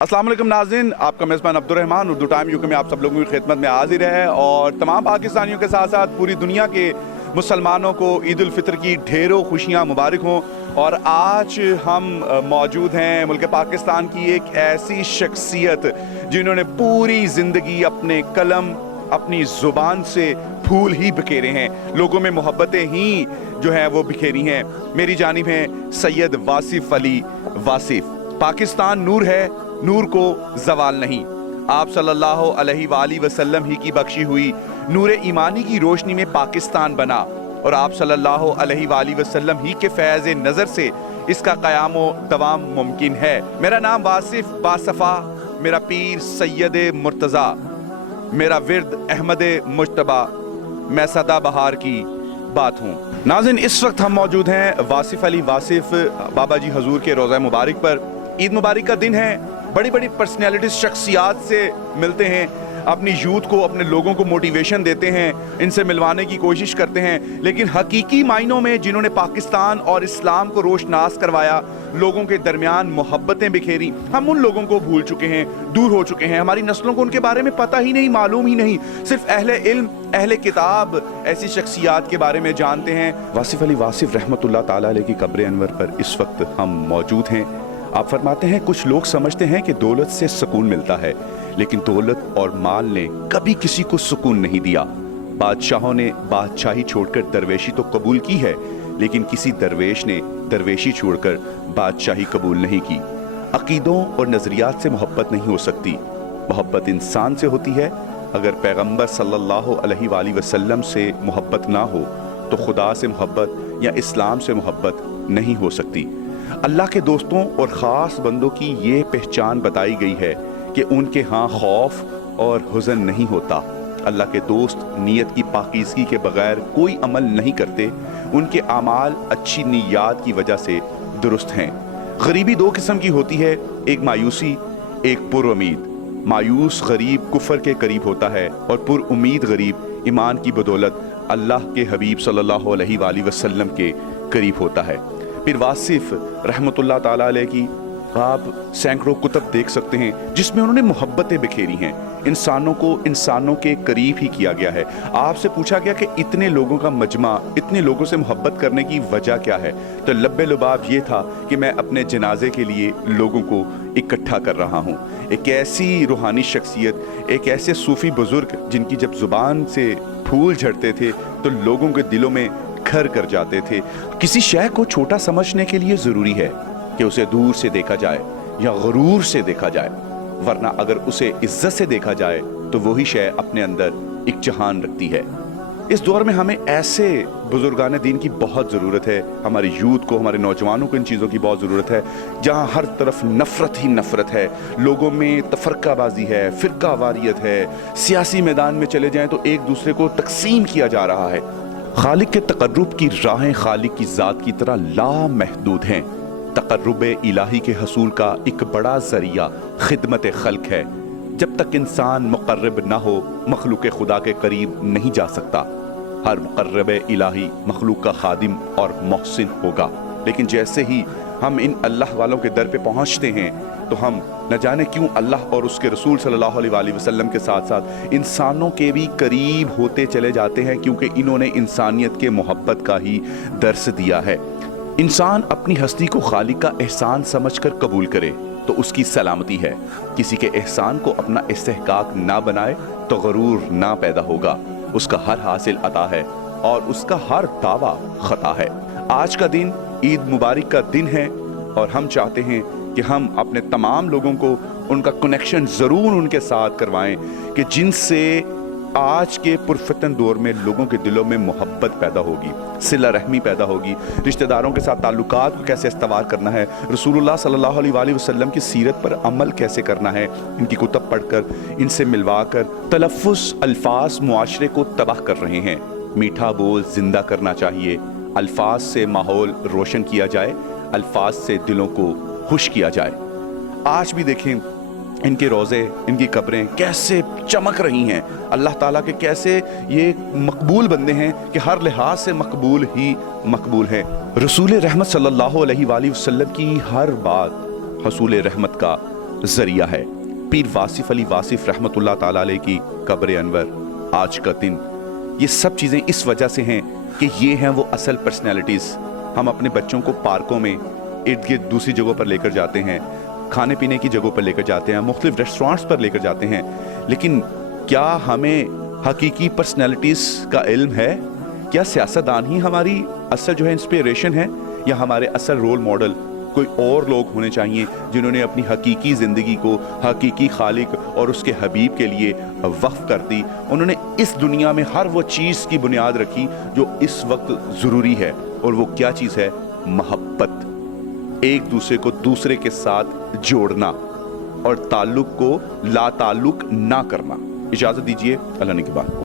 अस्सलाम वालेकुम नाज़रीन, आपका मेज़बान अब्दुर्रहमान उर्दू टाइम यूके में आप सब लोगों की खिदमत में हाजिर है और तमाम पाकिस्तानियों के साथ साथ पूरी दुनिया के मुसलमानों को ईद उल फितर की ढेरों खुशियाँ मुबारक हों। और आज हम मौजूद हैं मुल्क पाकिस्तान की एक ऐसी शख्सियत जिन्होंने पूरी ज़िंदगी अपने कलम अपनी ज़ुबान से फूल ही बिखेरे हैं, लोगों में मोहब्बतें ही जो हैं वो बिखेरी हैं। मेरी जानिब हैं सैयद वासिफ़ अली वासिफ़। पाकिस्तान नूर है, नूर को ज़वाल नहीं। आप सल्लल्लाहु अलैहि वसल्लम ही की बख्शी हुई नूर ईमानी की रोशनी में पाकिस्तान बना और आप सल्लल्लाहु अलैहि वसल्लम ही के फैज़ नज़र से इसका क़याम दवाम मुमकिन है। मेरा नाम वासिफ़ बासफ़ा, मेरा पीर सैयद मुर्तज़ा, मेरा विर्द अहमद मुज्तबा, मैं सदा बहार की बात हूँ। नाज़रीन, इस वक्त हम मौजूद हैं वासिफ़ अली वासिफ़ बाबा जी हजूर के रोज़ा मुबारक पर। ईद मुबारक का दिन है, बड़ी बड़ी पर्सनैलिटीज़ शख्सियात से मिलते हैं, अपनी यूथ को अपने लोगों को मोटिवेशन देते हैं, इनसे मिलवाने की कोशिश करते हैं। लेकिन हकीकी मायनों में जिन्होंने पाकिस्तान और इस्लाम को रोशनास करवाया, लोगों के दरमियान मोहब्बतें बिखेरी, हम उन लोगों को भूल चुके हैं, दूर हो चुके हैं। हमारी नस्लों को उनके बारे में पता ही नहीं, मालूम ही नहीं। सिर्फ अहले इल्म अहले किताब ऐसी शख्सियात के बारे में जानते हैं। वासिफ़ अली वासिफ़ रहमतुल्लाह ताला अलैह की कब्र अनवर पर इस वक्त हम मौजूद हैं। आप फरमाते हैं कुछ लोग समझते हैं कि दौलत से सुकून मिलता है, लेकिन दौलत और माल ने कभी किसी को सुकून नहीं दिया। बादशाहों ने बादशाही छोड़कर दरवेशी तो कबूल की है, लेकिन किसी दरवेश ने दरवेशी छोड़कर बादशाही कबूल नहीं की। अकीदों और नज़रियात से मोहब्बत नहीं हो सकती, मोहब्बत इंसान से होती है। अगर पैगंबर सल्लल्लाहु अलैहि वसल्लम से मोहब्बत ना हो तो खुदा से मोहब्बत या इस्लाम से मोहब्बत नहीं हो सकती। अल्लाह के दोस्तों और ख़ास बंदों की ये पहचान बताई गई है कि उनके यहाँ खौफ और हुज़न नहीं होता। अल्लाह के दोस्त नीयत की पाकीज़गी के बगैर कोई अमल नहीं करते, उनके आमाल अच्छी नीयत की वजह से दुरुस्त हैं। गरीबी दो किस्म की होती है, एक मायूसी, एक पुरुमीद। मायूस गरीब कुफर के करीब होता है और पुरुमीद गरीब ईमान की बदौलत अल्लाह के हबीब सल्लल्लाहु अलैहि वसल्लम के करीब होता है। फिर वासिफ़ रहमतुल्लाह ताला अलैह की आप सैकड़ों कुतब देख सकते हैं जिसमें उन्होंने मोहब्बतें बिखेरी हैं। इंसानों को इंसानों के करीब ही किया गया है। आपसे पूछा गया कि इतने लोगों का मजमा, इतने लोगों से मोहब्बत करने की वजह क्या है, तो लब्बे लुबाब ये था कि मैं अपने जनाजे के लिए लोगों को इकट्ठा कर रहा हूँ। एक ऐसी रूहानी शख्सियत, एक ऐसे सूफ़ी बुज़ुर्ग जिनकी जब ज़ुबान से फूल झड़ते थे तो लोगों के दिलों में घर कर जाते थे। किसी शय को छोटा समझने के लिए ज़रूरी है कि उसे दूर से देखा जाए या गुरूर से देखा जाए, वरना अगर उसे इज्जत से देखा जाए तो वही शय अपने अंदर एक जहान रखती है। इस दौर में हमें ऐसे बुजुर्गान दीन की बहुत ज़रूरत है। हमारे यूथ को, हमारे नौजवानों को इन चीज़ों की बहुत ज़रूरत है। जहाँ हर तरफ नफ़रत ही नफ़रत है, लोगों में तफरकाबाजी है, फ़िरका वारियत है, सियासी मैदान में चले जाएँ तो एक दूसरे को तकसीम किया जा रहा है। खालिक के तकर्रुब की राहें खालिक की ज़ात की तरह लामहदूद हैं। तकर्रुब इलाही के हसूल का एक बड़ा ज़रिया खिदमत खल्क है। जब तक इंसान मुक़र्रब ना हो, मखलूक खुदा के करीब नहीं जा सकता। हर मुक़र्रब इलाही मखलूक का खादिम और मोहसिन होगा, लेकिन जैसे ही हम इन अल्लाह वालों के दर पे पहुँचते हैं तो हम न जाने क्यों अल्लाह और उसके रसूल सल्लल्लाहु अलैहि वसल्लम के साथ साथ इंसानों के भी करीब होते चले जाते हैं, क्योंकि इन्होंने इंसानियत के मोहब्बत का ही दर्स दिया है। इंसान अपनी हस्ती को खालिक का एहसान समझकर कबूल करे तो उसकी सलामती है। किसी के एहसान को अपना इस्तेहकाक ना बनाए तो गरूर ना पैदा होगा। उसका हर हासिल अता है और उसका हर दावा खता है। आज का दिन ईद मुबारक का दिन है और हम चाहते हैं कि हम अपने तमाम लोगों को उनका कनेक्शन ज़रूर उनके साथ करवाएं कि जिनसे आज के पुरफतन दौर में लोगों के दिलों में मोहब्बत पैदा होगी, सिला रहमी पैदा होगी, रिश्तेदारों के साथ ताल्लुकात को कैसे इस्तवार करना है, रसूलुल्लाह सल्लल्लाहु अलैहि वसल्लम की सीरत पर अमल कैसे करना है, इनकी कुतब पढ़कर, इनसे मिलवा कर। तलफ़्फ़ुज़ अल्फाज मुआशरे को तबाह कर रहे हैं। मीठा बोल जिंदा करना चाहिए। अल्फाज से माहौल रोशन किया जाए, अल्फाज से दिलों को खुश किया जाए। आज भी देखें इनके रोज़े, इनकी कब्रें कैसे चमक रही हैं। अल्लाह ताला के कैसे ये मकबूल बंदे हैं कि हर लिहाज से मकबूल ही मकबूल हैं। रसूल रहमत सल्लल्लाहु अलैहि वसल्लम की हर बात हसूल रहमत का ज़रिया है। पीर वासिफ अली वासिफ रहमतुल्लाह ताला अलैह की कब्र अनवर, आज का दिन, ये सब चीज़ें इस वजह से हैं कि ये हैं वो असल पर्सनैलिटीज़। हम अपने बच्चों को पार्कों में इर्द गिर्द दूसरी जगहों पर लेकर जाते हैं, खाने पीने की जगहों पर लेकर जाते हैं, मुख्तलिफ रेस्टोरेंट्स पर लेकर जाते हैं, लेकिन क्या हमें हकीकी पर्सनैलिटीज़ का इल्म है? क्या सियासतदान ही हमारी असल जो है इंस्पिरेशन है, या हमारे असल रोल मॉडल कोई और लोग होने चाहिए जिन्होंने अपनी हकीकी ज़िंदगी को हकीकी खालिक और उसके हबीब के लिए वक्फ कर दी? उन्होंने इस दुनिया में हर वो चीज़ की बुनियाद रखी जो इस वक्त ज़रूरी है, और वो क्या चीज़ है? मोहब्बत, एक दूसरे को दूसरे के साथ जोड़ना और ताल्लुक़ को ला ताल्लुक़ ना करना। इजाज़त दीजिए, अल्लाह ने के बाद।